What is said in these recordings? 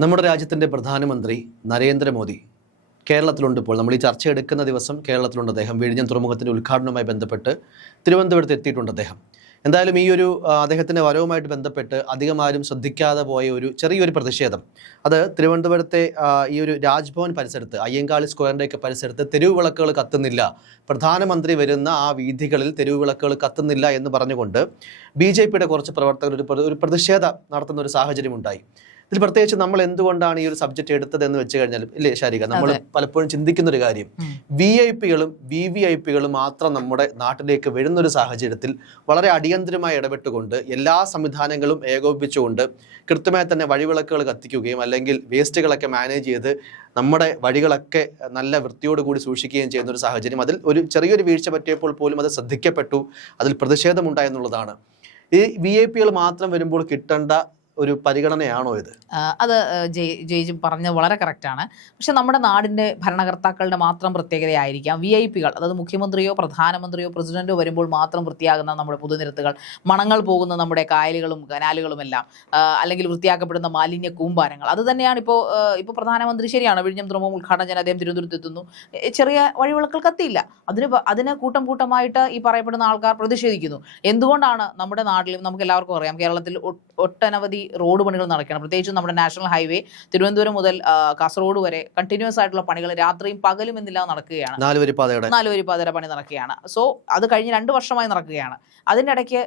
നമ്മുടെ രാജ്യത്തിൻ്റെ പ്രധാനമന്ത്രി നരേന്ദ്രമോദി കേരളത്തിലുണ്ട്. ഇപ്പോൾ നമ്മൾ ഈ ചർച്ച എടുക്കുന്ന ദിവസം കേരളത്തിലുണ്ട് അദ്ദേഹം. വിഴിഞ്ഞം തുറമുഖത്തിൻ്റെ ഉദ്ഘാടനവുമായി ബന്ധപ്പെട്ട് തിരുവനന്തപുരത്ത് എത്തിയിട്ടുണ്ട് അദ്ദേഹം. എന്തായാലും ഈ ഒരു അദ്ദേഹത്തിൻ്റെ വരവുമായിട്ട് ബന്ധപ്പെട്ട് അധികം ആരും ശ്രദ്ധിക്കാതെ പോയ ഒരു ചെറിയൊരു പ്രതിഷേധം, അത് തിരുവനന്തപുരത്തെ ഈ ഒരു രാജ്ഭവൻ പരിസരത്ത്, അയ്യങ്കാളി സ്ക്വയറിൻ്റെയൊക്കെ പരിസരത്ത് തെരുവ് വിളക്കുകൾ കത്തുന്നില്ല, പ്രധാനമന്ത്രി വരുന്ന ആ വീഥികളിൽ തെരുവ് വിളക്കുകൾ കത്തുന്നില്ല എന്ന് പറഞ്ഞുകൊണ്ട് BJP കുറച്ച് പ്രവർത്തകർ ഒരു പ്രതിഷേധം നടത്തുന്ന ഒരു സാഹചര്യം ഉണ്ടായി. ഇതിൽ പ്രത്യേകിച്ച് നമ്മൾ എന്തുകൊണ്ടാണ് ഈ ഒരു സബ്ജക്റ്റ് എടുത്തതെന്ന് വെച്ച് കഴിഞ്ഞാൽ, ഇല്ലേ ശാരിക, നമ്മൾ പലപ്പോഴും ചിന്തിക്കുന്ന ഒരു കാര്യം, VIP-കളും VVIP-കളും മാത്രം നമ്മുടെ നാട്ടിലേക്ക് വരുന്നൊരു സാഹചര്യത്തിൽ വളരെ അടിയന്തരമായി ഇടപെട്ടുകൊണ്ട് എല്ലാ സംവിധാനങ്ങളും ഏകോപിപ്പിച്ചുകൊണ്ട് കൃത്യമായി തന്നെ വഴിവിളക്കുകൾ കത്തിക്കുകയും അല്ലെങ്കിൽ വേസ്റ്റുകളൊക്കെ മാനേജ് ചെയ്ത് നമ്മുടെ വഴികളൊക്കെ നല്ല വൃത്തിയോടുകൂടി സൂക്ഷിക്കുകയും ചെയ്യുന്ന ഒരു സാഹചര്യം, അതിൽ ഒരു ചെറിയൊരു വീഴ്ച പറ്റിയപ്പോൾ പോലും അത് ശ്രദ്ധിക്കപ്പെട്ടു, അതിൽ പ്രതിഷേധമുണ്ടായെന്നുള്ളതാണ്. ഈ VIP-കൾ മാത്രം വരുമ്പോൾ കിട്ടേണ്ട ഒരു പരിഗണനയാണോ ഇത്? അത് ജയിച്ച് പറഞ്ഞത് വളരെ കറക്റ്റാണ്. പക്ഷെ നമ്മുടെ നാടിൻ്റെ ഭരണകർത്താക്കളുടെ മാത്രം പ്രത്യേകതയായിരിക്കാം VIP-കൾ, അതായത് മുഖ്യമന്ത്രിയോ പ്രധാനമന്ത്രിയോ പ്രസിഡന്റോ വരുമ്പോൾ മാത്രം വൃത്തിയാകുന്ന നമ്മുടെ പൊതുനിരത്തുകൾ, മണങ്ങൾ പോകുന്ന നമ്മുടെ കായലുകളും കനാലുകളും എല്ലാം, അല്ലെങ്കിൽ വൃത്തിയാക്കപ്പെടുന്ന മാലിന്യ കൂമ്പാരങ്ങൾ. അത് തന്നെയാണ് ഇപ്പോൾ പ്രധാനമന്ത്രി ശരിയാണ്, വിഴിഞ്ഞം തുറമുഖം ഉദ്ഘാടനം ചെയ്യാൻ അദ്ദേഹം തിരുവനന്തപുരത്ത് എത്തുന്നു, ചെറിയ വഴിവിളക്കുകൾ കത്തിയില്ല. അതിന് കൂട്ടമായിട്ട് ഈ പറയപ്പെടുന്ന ആൾക്കാർ പ്രതിഷേധിക്കുന്നു. എന്തുകൊണ്ടാണ് നമ്മുടെ നാട്ടിലും നമുക്ക് എല്ലാവർക്കും അറിയാം, കേരളത്തിൽ ഒട്ടനവധി റോഡ് പണികൾ നടക്കുകയാണ്. പ്രത്യേകിച്ചും നമ്മുടെ നാഷണൽ ഹൈവേ തിരുവനന്തപുരം മുതൽ കാസർഗോഡ് വരെ കണ്ടിന്യൂസ് ആയിട്ടുള്ള പണികൾ രാത്രിയും പകലും എന്നില്ലാതെ നടക്കുകയാണ്. 4 വരി പാതയുടെ പണി നടക്കുകയാണ്. സോ അത് കഴിഞ്ഞ് 2 വർഷമായി നടക്കുകയാണ്. അതിൻ്റെ ഇടയ്ക്ക്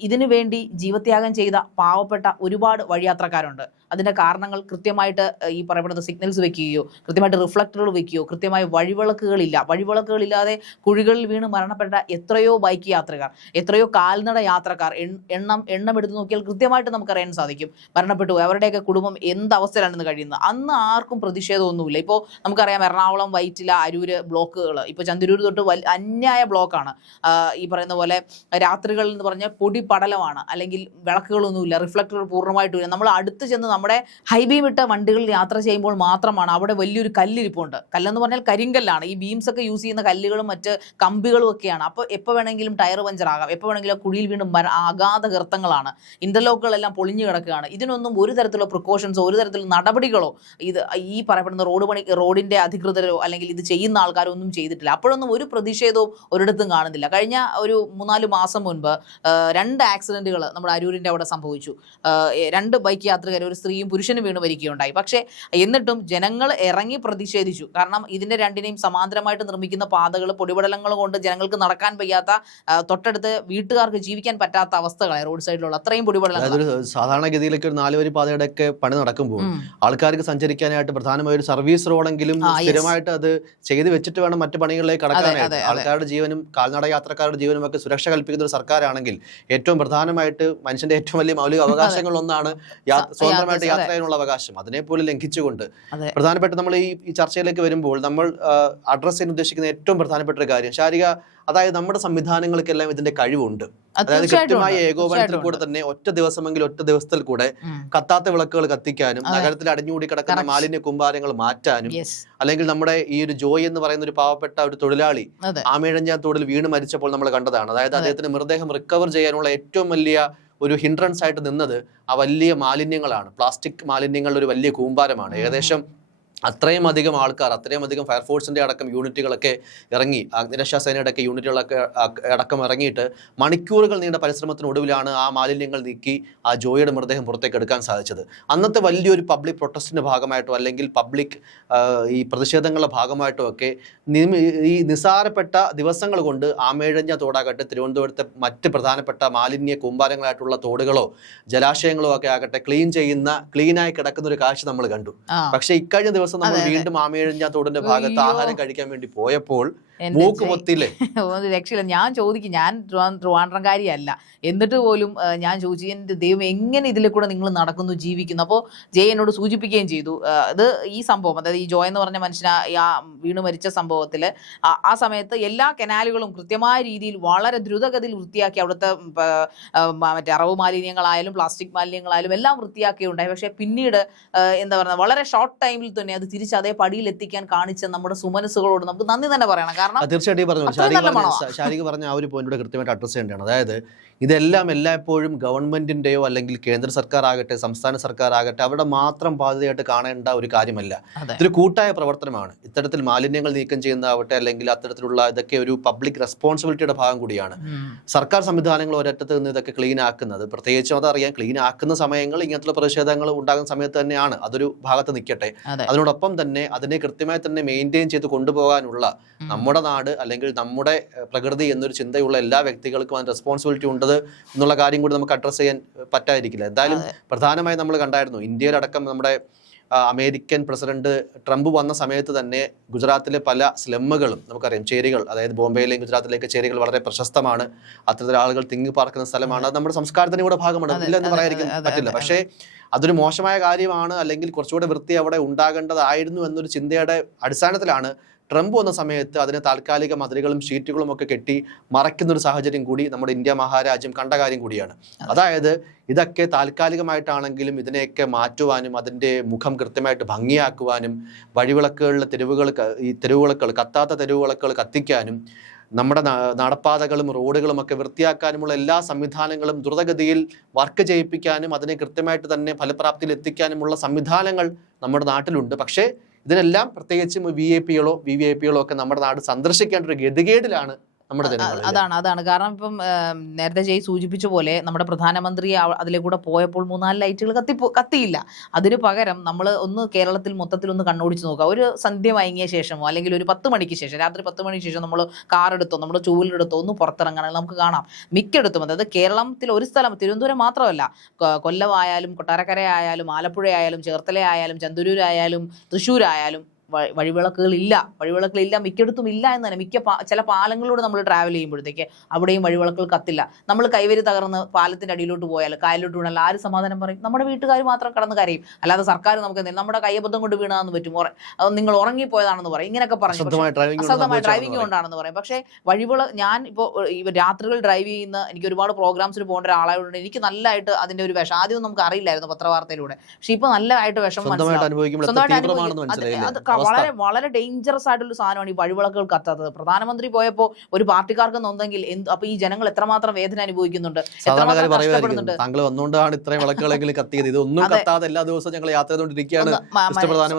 ഇതിനു വേണ്ടി ജീവത്യാഗം ചെയ്ത പാവപ്പെട്ട ഒരുപാട് വഴിയാത്രക്കാരുണ്ട്. അതിൻ്റെ കാരണങ്ങൾ കൃത്യമായിട്ട് ഈ പറയപ്പെടുന്ന സിഗ്നൽസ് വെക്കുകയോ കൃത്യമായിട്ട് റിഫ്ലക്ടറുകൾ വെക്കുകയോ കൃത്യമായ വഴിവിളക്കുകളില്ലാതെ കുഴികളിൽ വീണ് മരണപ്പെട്ട എത്രയോ ബൈക്ക് യാത്രക്കാർ, എത്രയോ കാൽനട യാത്രക്കാർ, എണ്ണം എടുത്ത് നോക്കിയാൽ കൃത്യമായിട്ട് നമുക്കറിയാൻ സാധിക്കും മരണപ്പെട്ടു പോയി. അവരുടെയൊക്കെ കുടുംബം എന്തവസ്ഥയിലാണെന്ന് കഴിയുന്നത്. അന്ന് ആർക്കും പ്രതിഷേധമൊന്നുമില്ല. ഇപ്പോൾ നമുക്കറിയാം എറണാകുളം, വൈറ്റില, അരൂര് ബ്ലോക്കുകൾ, ഇപ്പോൾ ചന്ദരൂർ തൊട്ട് അന്യായ ബ്ലോക്കാണ്. ഈ പറയുന്ന പോലെ രാത്രികളിൽ എന്ന് പറഞ്ഞാൽ പൊടി പടലമാണ്, അല്ലെങ്കിൽ വിളക്കുകളൊന്നുമില്ല, റിഫ്ലക്ടറുകൾ പൂർണ്ണമായിട്ടുമില്ല. നമ്മൾ അടുത്ത് ചെന്ന് നമ്മുടെ ഹൈബീം ഇട്ട വണ്ടികളിൽ യാത്ര ചെയ്യുമ്പോൾ മാത്രമാണ് അവിടെ വലിയൊരു കല്ലിരിപ്പുണ്ട്. കല്ലെന്ന് പറഞ്ഞാൽ കരിങ്കല്ലാണ്. ഈ ബീംസ് ഒക്കെ യൂസ് ചെയ്യുന്ന കല്ലുകളും മറ്റ് കമ്പികളും ഒക്കെയാണ്. അപ്പോൾ എപ്പോൾ വേണമെങ്കിലും ടയർ പഞ്ചറാകാം, എപ്പോൾ വേണമെങ്കിലും കുഴിയിൽ വീണ്ടും അഗാധ ഗർത്തങ്ങളാണ്, ഇന്റർലോക്കുകളെല്ലാം പൊളിഞ്ഞു കിടക്കുകയാണ്. ഇതിനൊന്നും ഒരു തരത്തിലുള്ള പ്രിക്കോഷൻസോ ഒരു തരത്തിലുള്ള നടപടികളോ ഇത് ഈ പറയപ്പെടുന്ന റോഡിന്റെ അധികൃതരോ അല്ലെങ്കിൽ ഇത് ചെയ്യുന്ന ആൾക്കാരോ ഒന്നും ചെയ്തിട്ടില്ല. അപ്പോഴൊന്നും ഒരു പ്രതിഷേധവും ഒരിടത്തും കാണുന്നില്ല. കഴിഞ്ഞ ഒരു 3-4 മാസം മുൻപ് 2 ആക്സിഡന്റുകൾ നമ്മുടെ അരൂരിൻ്റെ അവിടെ സംഭവിച്ചു. 2 ബൈക്ക് യാത്രികർ, ഒരു സ്ത്രീയും പുരുഷനും വീണ് മരിക്കുകയുണ്ടായി. പക്ഷേ എന്നിട്ടും ജനങ്ങൾ ഇറങ്ങി പ്രതിഷേധിച്ചു. കാരണം ഇതിൻ്റെ രണ്ടിനെയും സമാന്തരമായിട്ട് നിർമ്മിക്കുന്ന പാതകൾ പൊടിപടലങ്ങൾ കൊണ്ട് ജനങ്ങൾക്ക് നടക്കാൻ വയ്യാത്ത, തൊട്ടടുത്ത് വീട്ടുകാർക്ക് ജീവിക്കാൻ പറ്റാത്ത അവസ്ഥകളാണ് റോഡ് സൈഡിലുള്ള അത്രയും പൊടിപടലങ്ങൾ. സാധാരണഗതിയിലൊക്കെ ഒരു 4 വരി പാതയുടെ ഒക്കെ പണി നടക്കുമ്പോൾ ആൾക്കാർക്ക് സഞ്ചരിക്കാനായിട്ട് പ്രധാനമായ ഒരു സർവീസ് റോഡെങ്കിലും സ്ഥിരമായിട്ട് അത് ചെയ്ത് വെച്ചിട്ട് വേണം മറ്റു പണികളിലേക്ക് കടക്കാനായിട്ട്. ആൾക്കാരുടെ ജീവനും കാൽനട യാത്രക്കാരുടെ ജീവനും ഒക്കെ സുരക്ഷ കൽപ്പിക്കുന്ന ഒരു സർക്കാരാണെങ്കിൽ ഏറ്റവും പ്രധാനമായിട്ട് മനുഷ്യന്റെ ഏറ്റവും വലിയ മൗലിക അവകാശങ്ങളൊന്നാണ് സ്വതന്ത്രമായിട്ട് യാത്ര ചെയ്യാനുള്ള അവകാശം. അതിനെപ്പോലും ലംഘിച്ചുകൊണ്ട് പ്രധാനപ്പെട്ട നമ്മൾ ഈ ചർച്ചയിലേക്ക് വരുമ്പോൾ നമ്മൾ അഡ്രസ് ചെയ്യാൻ ഉദ്ദേശിക്കുന്ന ഏറ്റവും പ്രധാനപ്പെട്ട ഒരു കാര്യം ശാരിക, അതായത് നമ്മുടെ സംവിധാനങ്ങൾക്കെല്ലാം ഇതിന്റെ കഴിവുണ്ട്. അതായത് കൃത്യമായ ഏകോപനത്തിൽ കൂടെ തന്നെ ഒറ്റ ദിവസത്തിൽ കൂടെ കത്താത്ത വിളക്കുകൾ കത്തിക്കാനും നഗരത്തിൽ അടിഞ്ഞുകൂടി കിടക്കുന്ന മാലിന്യ കൂമ്പാരങ്ങൾ മാറ്റാനും, അല്ലെങ്കിൽ നമ്മുടെ ഈ ഒരു ജോയ് എന്ന് പറയുന്ന ഒരു പാവപ്പെട്ട ഒരു തൊഴിലാളി ആമേഴഞ്ചാൻ തോടിൽ വീണ് മരിച്ചപ്പോൾ നമ്മൾ കണ്ടതാണ്. അതായത് അദ്ദേഹത്തിന്റെ മൃതദേഹം റിക്കവർ ചെയ്യാനുള്ള ഏറ്റവും വലിയ ഒരു ഹിൻഡ്രൻസ് ആയിട്ട് നിന്നത് ആ വലിയ മാലിന്യങ്ങളാണ്. പ്ലാസ്റ്റിക് മാലിന്യങ്ങളുടെ ഒരു വലിയ കൂമ്പാരമാണ്. ഏകദേശം അത്രയും അധികം ആൾക്കാർ, അത്രയും അധികം ഫയർഫോഴ്സിന്റെ അടക്കം യൂണിറ്റുകളൊക്കെ ഇറങ്ങി, അഗ്നിരക്ഷാസേനയുടെ ഒക്കെ യൂണിറ്റുകളൊക്കെ അടക്കം ഇറങ്ങിയിട്ട് മണിക്കൂറുകൾ നീണ്ട പരിശ്രമത്തിനൊടുവിലാണ് ആ മാലിന്യങ്ങൾ നീക്കി ആ ജോയിയുടെ മൃതദേഹം പുറത്തേക്ക് എടുക്കാൻ സാധിച്ചത്. അന്നത്തെ വലിയൊരു പബ്ലിക് പ്രൊട്ടസ്റ്റിന്റെ ഭാഗമായിട്ടോ അല്ലെങ്കിൽ പബ്ലിക് ഈ പ്രതിഷേധങ്ങളുടെ ഭാഗമായിട്ടോ ഒക്കെ ഈ നിസാരപ്പെട്ട ദിവസങ്ങൾ കൊണ്ട് ആമേഴഞ്ഞ തോടാകട്ടെ, തിരുവനന്തപുരത്തെ മറ്റ് പ്രധാനപ്പെട്ട മാലിന്യ കൂമ്പാരങ്ങളായിട്ടുള്ള തോടുകളോ ജലാശയങ്ങളോ ഒക്കെ ആകട്ടെ ക്ലീനായി കിടക്കുന്ന ഒരു കാഴ്ച നമ്മൾ കണ്ടു. പക്ഷെ ഇക്കഴിഞ്ഞ ദിവസം നമ്മൾ വീണ്ടും ആമേഴഞ്ഞ തോടിന്റെ ഭാഗത്ത് ആഹാരം കഴിക്കാൻ വേണ്ടി പോയപ്പോൾ രക്ഷയില്ല. ഞാൻ ചോദിക്കും, ഞാൻ ട്രിവാൻഡ്രംകാരിയല്ല, എന്നിട്ട് പോലും ഞാൻ ചോദിച്ചു, എൻ്റെ ദൈവം എങ്ങനെ ഇതിലെ കൂടെ നിങ്ങൾ നടക്കുന്നു, ജീവിക്കുന്നു. അപ്പോൾ ജയ് എന്നോട് സൂചിപ്പിക്കുകയും ചെയ്തു, ഇത് ഈ സംഭവം, അതായത് ഈ ജോയ് എന്ന് പറഞ്ഞ മനുഷ്യന് ആ വീണ് മരിച്ച സംഭവത്തിൽ ആ സമയത്ത് എല്ലാ കനാലുകളും കൃത്യമായ രീതിയിൽ വളരെ ദ്രുതഗതിയിൽ വൃത്തിയാക്കി, അവിടുത്തെ മറ്റേ അറവ് മാലിന്യങ്ങളായാലും പ്ലാസ്റ്റിക് മാലിന്യങ്ങളായാലും എല്ലാം വൃത്തിയാക്കിയുണ്ടായി. പക്ഷേ പിന്നീട് എന്താ പറയുക, വളരെ ഷോർട്ട് ടൈമിൽ തന്നെ അത് തിരിച്ച് അതേ പടിയിൽ എത്തിക്കാൻ കാണിച്ച നമ്മുടെ സുമനസ്സുകളോട് നമുക്ക് നന്ദി തന്നെ പറയണം. കാരണം തീർച്ചയായിട്ടും പറഞ്ഞു ശാരിക പറഞ്ഞ ആ ഒരു പോയിന്റ് കൃത്യമായിട്ട് അഡ്രസ് ചെയ്യേണ്ടതാണ്. അതായത് ഇതെല്ലാം എല്ലായ്പ്പോഴും ഗവൺമെന്റിന്റെയോ അല്ലെങ്കിൽ കേന്ദ്ര സർക്കാർ ആകട്ടെ സംസ്ഥാന സർക്കാർ ആകട്ടെ അവരുടെ മാത്രം ബാധ്യതയായിട്ട് കാണേണ്ട ഒരു കാര്യമല്ല. ഇതൊരു കൂട്ടായ പ്രവർത്തനമാണ്. ഇത്തരത്തിൽ മാലിന്യങ്ങൾ നീക്കം ചെയ്യുന്നതാവട്ടെ അല്ലെങ്കിൽ അത്തരത്തിലുള്ള ഇതൊക്കെ ഒരു പബ്ലിക് റെസ്പോൺസിബിലിറ്റിയുടെ ഭാഗം കൂടിയാണ്. സർക്കാർ സംവിധാനങ്ങൾ ഒരറ്റത്ത് നിന്ന് ഇതൊക്കെ ക്ലീൻ ആക്കുന്നത്, പ്രത്യേകിച്ചും അതറിയാം, ക്ലീൻ ആക്കുന്ന സമയങ്ങൾ ഇങ്ങനത്തെ പ്രതിഷേധങ്ങൾ ഉണ്ടാകുന്ന സമയത്ത് തന്നെയാണ്. അതൊരു ഭാഗത്ത് നിൽക്കട്ടെ. അതിനോടൊപ്പം തന്നെ അതിനെ കൃത്യമായി തന്നെ മെയിൻറ്റെയിൻ ചെയ്ത് കൊണ്ടുപോകാനുള്ള നമ്മുടെ നാട് അല്ലെങ്കിൽ നമ്മുടെ പ്രകൃതി എന്നൊരു ചിന്തയുള്ള എല്ലാ വ്യക്തികൾക്കും അതിന് റെസ്പോൺസിബിലിറ്റി ഉണ്ട് എന്നുള്ള കാര്യം കൂടി നമുക്ക് അഡ്രസ് ചെയ്യാൻ പറ്റാതിരിക്കില്ല. എന്തായാലും പ്രധാനമായി നമ്മൾ കണ്ടായിരുന്നു ഇന്ത്യയിലടക്കം നമ്മുടെ അമേരിക്കൻ പ്രസിഡന്റ് ട്രംപ് വന്ന സമയത്ത് തന്നെ ഗുജറാത്തിലെ പല സ്ലമ്മുകളും നമുക്കറിയാം, ചേരികൾ, അതായത് ബോംബെയിലെയും ഗുജറാത്തിലേക്ക് ചേരികൾ വളരെ പ്രശസ്തമാണ്. അത്തരത്തിൽ ആളുകൾ തിങ്ങി പാർക്കുന്ന സ്ഥലമാണ്. അത് നമ്മുടെ സംസ്കാരത്തിന്റെ കൂടെ ഭാഗമാണ്, ഇല്ല എന്ന് പറയാതിരിക്കാൻ പറ്റില്ല. പക്ഷേ അതൊരു മോശമായ കാര്യമാണ്, അല്ലെങ്കിൽ കുറച്ചുകൂടെ വൃത്തി അവിടെ ഉണ്ടാകേണ്ടതായിരുന്നു എന്നൊരു ചിന്തയുടെ അടിസ്ഥാനത്തിലാണ് ട്രംപ് വന്ന സമയത്ത് അതിന് താൽക്കാലിക മതിലുകളും ഷീറ്റുകളും ഒക്കെ കെട്ടി മറയ്ക്കുന്നൊരു സാഹചര്യം കൂടി നമ്മുടെ ഇന്ത്യ മഹാരാജ്യം കണ്ട കാര്യം കൂടിയാണ്. അതായത് ഇതൊക്കെ താൽക്കാലികമായിട്ടാണെങ്കിലും ഇതിനെയൊക്കെ മാറ്റുവാനും അതിൻ്റെ മുഖം കൃത്യമായിട്ട് ഭംഗിയാക്കുവാനും വഴിവിളക്കുകളിലെ തെരുവുവിളക്കുകൾ, കത്താത്ത തെരുവുവിളക്കുകൾ കത്തിക്കാനും നമ്മുടെ നടപ്പാതകളും റോഡുകളും ഒക്കെ വൃത്തിയാക്കാനുമുള്ള എല്ലാ സംവിധാനങ്ങളും ദ്രുതഗതിയിൽ വർക്ക് ചെയ്യിപ്പിക്കാനും അതിനെ കൃത്യമായിട്ട് തന്നെ ഫലപ്രാപ്തിയിൽ എത്തിക്കാനുമുള്ള സംവിധാനങ്ങൾ നമ്മുടെ നാട്ടിലുണ്ട്. പക്ഷേ ഇതിനെല്ലാം പ്രത്യേകിച്ചും VIPകളോ VVIPകളോ ഒക്കെ നമ്മുടെ നാട് സന്ദർശിക്കേണ്ട ഒരു ഗതികേടിലാണ് നമ്മുടെ ജനങ്ങൾ. അതാണ് കാരണം ഇപ്പം നേരത്തെ ജയ് സൂചിപ്പിച്ച പോലെ നമ്മുടെ പ്രധാനമന്ത്രി അതിലെ കൂടെ പോയപ്പോൾ 3-4 ലൈറ്റുകൾ കത്തിയില്ല. അതിന് പകരം നമ്മൾ ഒന്ന് കേരളത്തിൽ മൊത്തത്തിൽ ഒന്ന് കണ്ണോടിച്ച് നോക്കുക. ഒരു സന്ധ്യ വൈകിയ ശേഷമോ അല്ലെങ്കിൽ ഒരു 10 മണിക്ക് ശേഷം, രാത്രി 10 മണിക്ക് ശേഷം നമ്മൾ കാറെടുത്തോ നമ്മൾ ടൂ വീലർ എടുത്തോ ഒന്ന് പുറത്തിറങ്ങണമെങ്കിൽ നമുക്ക് കാണാം മിക്കയിടത്തും. അതായത് കേരളത്തിൽ ഒരു സ്ഥലം, തിരുവനന്തപുരം മാത്രമല്ല, കൊല്ലമായാലും കൊട്ടാരക്കര ആയാലും ആലപ്പുഴ ആയാലും ചേർത്തല ആയാലും ചന്ദൂരായാലും തൃശ്ശൂരായാലും വഴിവിളക്കുകളില്ല, മിക്കയിടത്തും ഇല്ല എന്ന് തന്നെ. ചില പാലങ്ങളിലൂടെ നമ്മൾ ട്രാവൽ ചെയ്യുമ്പോഴത്തേക്ക് അവിടെയും വഴിവിളക്കുകൾ കത്തില്ല. നമ്മൾ കൈവരി തകർന്ന് പാലത്തിന്റെ അടിയിലോട്ട് പോയാൽ കായലിലോട്ട് വീണാൽ ആര് സമാധാനം പറയും? നമ്മുടെ വീട്ടുകാർ മാത്രം കടന്ന് കരയും. അല്ലാതെ സർക്കാർ നമുക്ക് എന്തെങ്കിലും നമ്മുടെ കയ്യബദ്ധം കൊണ്ട് വീണാന്ന് പറ്റും, നിങ്ങൾ ഉറങ്ങിപ്പോയതാണെന്ന് പറയും, ഇങ്ങനെയൊക്കെ പറഞ്ഞു. അശ്രദ്ധമായ ഡ്രൈവിംഗ് കൊണ്ടാണെന്ന് പറയും. പക്ഷേ ഞാൻ ഇപ്പോൾ രാത്രികൾ ഡ്രൈവ് ചെയ്യുന്ന, എനിക്ക് ഒരുപാട് പ്രോഗ്രാംസിന് പോകേണ്ട ഒരാളായതുകൊണ്ട് എനിക്ക് നല്ലതായിട്ട് അതിന്റെ ഒരു വിഷം ആദ്യം നമുക്ക് അറിയില്ലായിരുന്നു പത്രവാർത്തയിലൂടെ. പക്ഷെ ഇപ്പൊ നല്ലതായിട്ട് വിഷം മനസ്സിലാവും. വളരെ വളരെ ഡേഞ്ചറസ് ആയിട്ടുള്ള സാധനമാണ് ഈ വഴിവിളക്കുകൾ കത്താത്തത്. പ്രധാനമന്ത്രി പോയപ്പോ ഒരു പാർട്ടിക്കാർക്ക് നൊന്നെങ്കിൽ അപ്പൊ ഈ ജനങ്ങൾ എത്രമാത്രം വേദന അനുഭവിക്കുന്നുണ്ട്, എത്രമാത്രം കഷ്ടപ്പെടുന്നുണ്ട്. താങ്കൾ വന്നുകൊണ്ടാണ് ഇത്രയും വിളക്കുകളെങ്കിലും കത്തിയത്. ഇതൊന്നും കത്താതെ എല്ലാ ദിവസവും ഞങ്ങൾ യാത്ര ചെയ്തുകൊണ്ടിരിക്കുകയാണ്.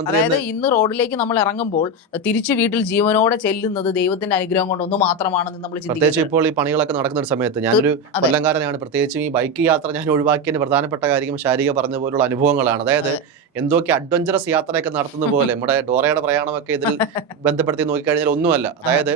അതായത് ഇന്ന് റോഡിലേക്ക് നമ്മൾ ഇറങ്ങുമ്പോൾ തിരിച്ചു വീട്ടിൽ ജീവനോടെ ചെല്ലുന്നത് ദൈവത്തിന്റെ അനുഗ്രഹം കൊണ്ട് ഒന്ന് മാത്രമാണെന്ന് നമ്മൾ ചിന്തിക്കുന്നത്. പ്രത്യേകിച്ച് ഇപ്പോൾ ഈ പണികളൊക്കെ നടക്കുന്ന ഒരു സമയത്ത്, ഞാനൊരു കൊല്ലംകാരനാണ്, പ്രത്യേകിച്ചും ഈ ബൈക്ക് യാത്ര ഞാൻ ഒഴിവാക്കിയതിന് പ്രധാനപ്പെട്ട കാര്യം ശാരിക പറഞ്ഞ പോലുള്ള അനുഭവങ്ങളാണ്. അതായത് എന്തൊക്കെ അഡ്വഞ്ചറസ് യാത്രയൊക്കെ നടത്തുന്ന പോലെ നമ്മുടെ ഡോറയുടെ പ്രയാണമൊക്കെ ഇതിൽ ബന്ധപ്പെടുത്തി നോക്കിക്കഴിഞ്ഞാൽ ഒന്നുമല്ല. അതായത്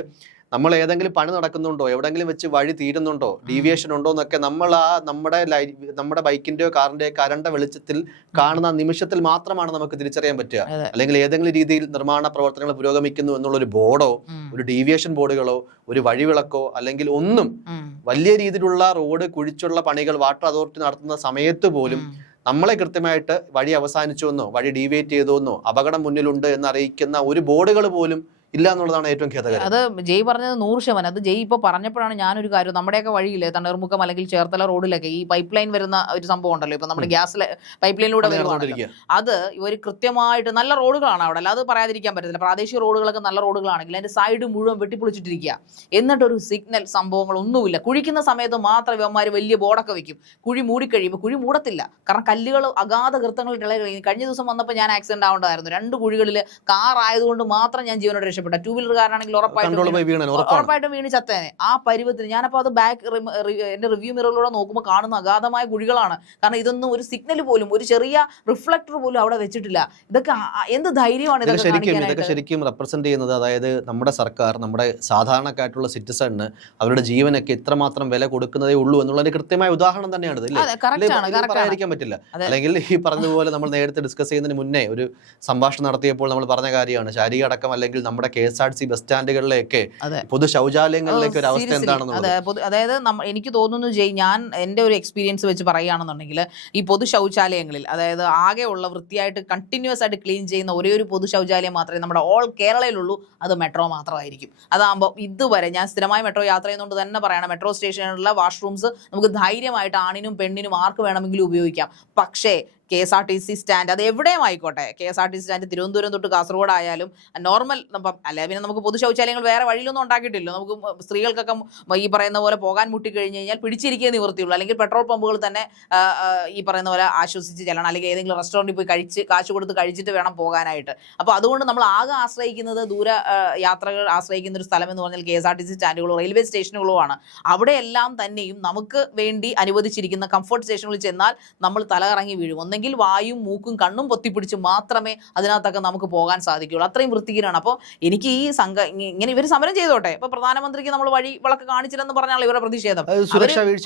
നമ്മൾ ഏതെങ്കിലും പണി നടക്കുന്നുണ്ടോ, എവിടെങ്കിലും വെച്ച് വഴി തീരുന്നുണ്ടോ, ഡീവിയേഷൻ ഉണ്ടോ എന്നൊക്കെ നമ്മൾ നമ്മുടെ ബൈക്കിന്റെയോ കാറിന്റെയോ കരണ്ട വെളിച്ചത്തിൽ കാണുന്ന നിമിഷത്തിൽ മാത്രമാണ് നമുക്ക് തിരിച്ചറിയാൻ പറ്റുക. അല്ലെങ്കിൽ ഏതെങ്കിലും രീതിയിൽ നിർമ്മാണ പ്രവർത്തനങ്ങൾ പുരോഗമിക്കുന്നു എന്നുള്ളൊരു ബോർഡോ ഒരു ഡീവിയേഷൻ ബോർഡുകളോ ഒരു വഴിവിളക്കോ അല്ലെങ്കിൽ ഒന്നും, വലിയ രീതിയിലുള്ള റോഡ് കുഴിച്ചുള്ള പണികൾ വാട്ടർ അതോറിറ്റി നടത്തുന്ന സമയത്ത് പോലും നമ്മളെ കൃത്യമായിട്ട് വഴി അവസാനിച്ചു എന്നോ വഴി ഡീവിയേറ്റ് ചെയ്തു എന്നോ അപകടം മുന്നിലുണ്ട് എന്നറിയിക്കുന്ന ഒരു ബോർഡുകൾ പോലും ഇല്ല എന്നുള്ളതാണ് ഏറ്റവും ഖേദകരം. അത് ജയ് പറഞ്ഞത് 100%. അത് ജയ് ഇപ്പോൾ പറഞ്ഞപ്പോഴാണ് ഞാനൊരു കാര്യം, നമ്മുടെയൊക്കെ വഴിയില്ലേ തണ്ണീർമുക്കം അല്ലെങ്കിൽ ചേർത്തല റോഡിലൊക്കെ ഈ പൈപ്പ് ലൈൻ വരുന്ന ഒരു സംഭവം ഉണ്ടല്ലോ, ഇപ്പൊ നമ്മുടെ ഗ്യാസ് പൈപ്പ് ലൈനിലൂടെ വരുവാണല്ലോ, അത് ഇവർ കൃത്യമായിട്ട് നല്ല റോഡുകളാണ് അവിടെ, അല്ലാതെ പറയാതിരിക്കാൻ പറ്റത്തില്ല. പ്രാദേശിക റോഡുകളൊക്കെ നല്ല റോഡുകളാണെങ്കിൽ അതിന്റെ സൈഡ് മുഴുവൻ വെട്ടിപ്പൊളിച്ചിട്ടിരിക്കുക. എന്നിട്ടൊരു സിഗ്നൽ സംഭവങ്ങളൊന്നുമില്ല. കുഴിക്കുന്ന സമയത്ത് മാത്രം ഇവന്മാർ വലിയ ബോർഡൊക്കെ വെക്കും. കുഴി മൂടിക്കഴിയുമ്പോൾ കുഴി മൂടത്തില്ല, കാരണം കല്ലുകൾ അഗാധ ഗർത്തങ്ങൾ കഴിഞ്ഞ ദിവസം വന്നപ്പോൾ ഞാൻ ആക്സിഡന്റ് ആവേണ്ടതായിരുന്നു. 2 കുഴികളിൽ കാർ ആയതുകൊണ്ട് മാത്രം ഞാൻ ജീവനോട് രക്ഷപ്പെട്ടു. 2 വീലറുകാരാണെങ്കിൽ ഉറപ്പായിട്ടും വീണ് ചത്തേനെ. ആ പരുവത്തിന് ഞാനപ്പോൾ അത് എന്റെ റിവ്യൂ മിററിലൂടെ നോക്കുമ്പോൾ കാണുന്ന അഗാധമായ കുഴികളാണ്. കാരണം ഇതൊന്നും ഒരു സിഗ്നൽ പോലും, ഒരു ചെറിയ റിഫ്ലക്ടർ പോലും അവിടെ വെച്ചിട്ടില്ല. ഇതൊക്കെ എന്ത് ധൈര്യമാണ് ഇതൊക്കെ ശരിക്കും റെപ്രസെന്റ് ചെയ്യുന്നത്. അതായത് നമ്മുടെ സർക്കാർ നമ്മുടെ സാധാരണക്കായിട്ടുള്ള സിറ്റിസണിന് അവരുടെ ജീവനൊക്കെ ഇത്രമാത്രം വില കൊടുക്കുന്നതേ ഉള്ളൂ എന്നുള്ളതിന്റെ കൃത്യമായ ഉദാഹരണം തന്നെയാണ്. പറയാതിരിക്കാൻ പറ്റില്ല. അല്ലെങ്കിൽ ഈ പറഞ്ഞതുപോലെ നമ്മൾ നേരത്തെ ഡിസ്കസ് ചെയ്യുന്നതിന് മുന്നേ ഒരു സംഭാഷണം നടത്തിയപ്പോൾ നമ്മൾ പറഞ്ഞ കാര്യമാണ്, ശാരീരിക അടക്കം അല്ലെങ്കിൽ നമ്മുടെ KSRTC ബസ് സ്റ്റാൻഡുകളിലേക്ക് പൊതു ശൗചാലയങ്ങളിലേക്ക് ഒരു അവസ്ഥ എന്താണെന്ന്. അതായത് എനിക്ക് തോന്നുന്നു ജയ്, ഞാൻ എൻ്റെ ഒരു എക്സ്പീരിയൻസ് വെച്ച് പറയുകയാണെന്നുണ്ടെങ്കിൽ ഈ പൊതു ശൗചാലയങ്ങളിൽ, അതായത് ആകെ ഉള്ള വൃത്തിയായിട്ട് കണ്ടിന്യൂസ് ആയിട്ട് ക്ലീൻ ചെയ്യുന്ന ഒരേ ഒരു പൊതു ശൗചാലയം മാത്രമേ നമ്മുടെ ഓൾ കേരളയിലുള്ളൂ, അത് മെട്രോ മാത്രമായിരിക്കും. അതാകുമ്പോൾ ഇതുവരെ ഞാൻ സ്ഥിരമായി മെട്രോ യാത്ര ചെയ്യുന്നതുകൊണ്ട് തന്നെ പറയണം, മെട്രോ സ്റ്റേഷനിലുള്ള വാഷ്റൂംസ് നമുക്ക് ധൈര്യമായിട്ട് ആണിനും പെണ്ണിനും ആർക്ക് വേണമെങ്കിലും ഉപയോഗിക്കാം. പക്ഷേ KSRTC സ്റ്റാൻഡ് അത് എവിടെയും ആയിക്കോട്ടെ, KSRTC സ്റ്റാൻഡ് തിരുവനന്തപുരം തൊട്ട് കാസർഗോഡ് ആയാലും നോർമൽ അല്ലെ പിന്നെ നമുക്ക് പൊതു ശൗചാലയങ്ങൾ വേറെ വഴിയിലൊന്നും ഉണ്ടാക്കിയിട്ടില്ല. നമുക്ക് സ്ത്രീകൾക്കൊക്കെ ഈ പറയുന്ന പോലെ പോകാൻ മുട്ടിക്കഴിഞ്ഞ് കഴിഞ്ഞാൽ പിടിച്ചിരിക്കേ നിവൃത്തിയുള്ളൂ, അല്ലെങ്കിൽ പെട്രോൾ പമ്പുകൾ തന്നെ ഈ പറയുന്ന പോലെ ആശ്വസിച്ച് ചെല്ലണം, അല്ലെങ്കിൽ ഏതെങ്കിലും റെസ്റ്റോറൻറ്റിൽ പോയി കാശ് കൊടുത്ത് കഴിച്ചിട്ട് വേണം പോകാനായിട്ട്. അപ്പോൾ അതുകൊണ്ട് നമ്മൾ ആകെ ആശ്രയിക്കുന്നത് ദൂര യാത്രകൾ ആശ്രയിക്കുന്ന ഒരു സ്ഥലം എന്ന് പറഞ്ഞാൽ KSRTC സ്റ്റാൻഡുകളോ റെയിൽവേ സ്റ്റേഷനുകളോ ആണ്. അവിടെയെല്ലാം തന്നെയും നമുക്ക് വേണ്ടി അനുവദിച്ചിരിക്കുന്ന കംഫർട്ട് സ്റ്റേഷനുകളിൽ ചെന്നാൽ നമ്മൾ തലകറങ്ങി വീഴും. ഒന്നെങ്കിൽ വായും മൂക്കും കണ്ണും പൊത്തിപ്പിടിച്ച് മാത്രമേ അതിനകത്തൊക്കെ നമുക്ക് പോകാൻ സാധിക്കുകയുള്ളൂ. അത്രയും വൃത്തിഹീനമാണ്. അപ്പോൾ എനിക്ക് ഈ ഇങ്ങനെ ഇവർ സമരം ചെയ്തോട്ടെ, ഇപ്പൊ പ്രധാനമന്ത്രിക്ക് നമ്മൾ വഴി വിളക്ക് കാണിച്ചില്ലെന്ന് പറഞ്ഞാൽ ഇവരുടെ പ്രതിഷേധം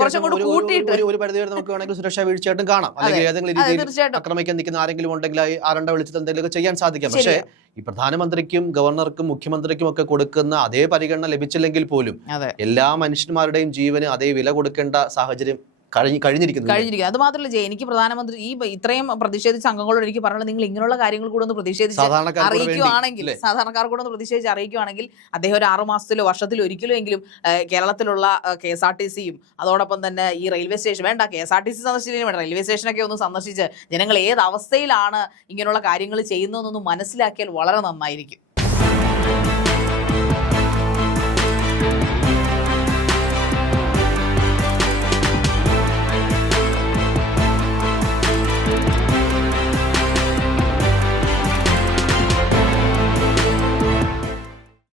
കുറച്ചും കൂടി കൂട്ടിയിട്ട് ഒരു പരിധിവരെ നമുക്ക് വേണമെങ്കിൽ സുരക്ഷാ വീഴ്ചയായിട്ടും കാണാം, അല്ലെങ്കിൽ ഏതെങ്കിലും രീതിയിൽ ആക്രമിക്കാൻ നിൽക്കുന്ന ആരെങ്കിലും ഉണ്ടെങ്കിൽ ആരണ്ട വിളിച്ചിട്ട് എന്തെങ്കിലും ചെയ്യാൻ സാധിക്കാം. പക്ഷേ ഈ പ്രധാനമന്ത്രിക്കും ഗവർണർക്കും മുഖ്യമന്ത്രിക്കും ഒക്കെ കൊടുക്കുന്ന അതേ പരിഗണന ലഭിച്ചില്ലെങ്കിൽ പോലും എല്ലാ മനുഷ്യന്മാരുടെയും ജീവന് അതേ വില കൊടുക്കേണ്ട സാഹചര്യം കഴിഞ്ഞിരിക്കുന്നു. അത് മാത്രമല്ല ജയ, എനിക്ക് പ്രധാനമന്ത്രി ഈ ഇത്രയും പ്രതിഷേധിച്ച അംഗങ്ങളോട് എനിക്ക് പറയുന്നത്, നിങ്ങൾ ഇങ്ങനെയുള്ള കാര്യങ്ങൾ കൂടെ ഒന്ന് പ്രതിഷേധിച്ച് അറിയിക്കുകയാണെങ്കിൽ, സാധാരണക്കാർ കൂടെ ഒന്ന് പ്രതിഷേധിച്ച് അറിയിക്കുകയാണെങ്കിൽ അദ്ദേഹം ഒരു 6 മാസത്തിലോ വർഷത്തിലോ ഒരിക്കലും എങ്കിലും കേരളത്തിലുള്ള KSRTCയും അതോടൊപ്പം തന്നെ ഈ റെയിൽവേ സ്റ്റേഷൻ വേണ്ട KSRTC സന്ദർശിച്ചില്ലെങ്കിൽ വേണ്ട, റെയിൽവേ സ്റ്റേഷനൊക്കെ ഒന്ന് സന്ദർശിച്ച് ജനങ്ങൾ ഏത് അവസ്ഥയിലാണ് ഇങ്ങനെയുള്ള കാര്യങ്ങൾ ചെയ്യുന്നതെന്നൊന്ന് മനസ്സിലാക്കിയാൽ വളരെ നന്നായിരിക്കും.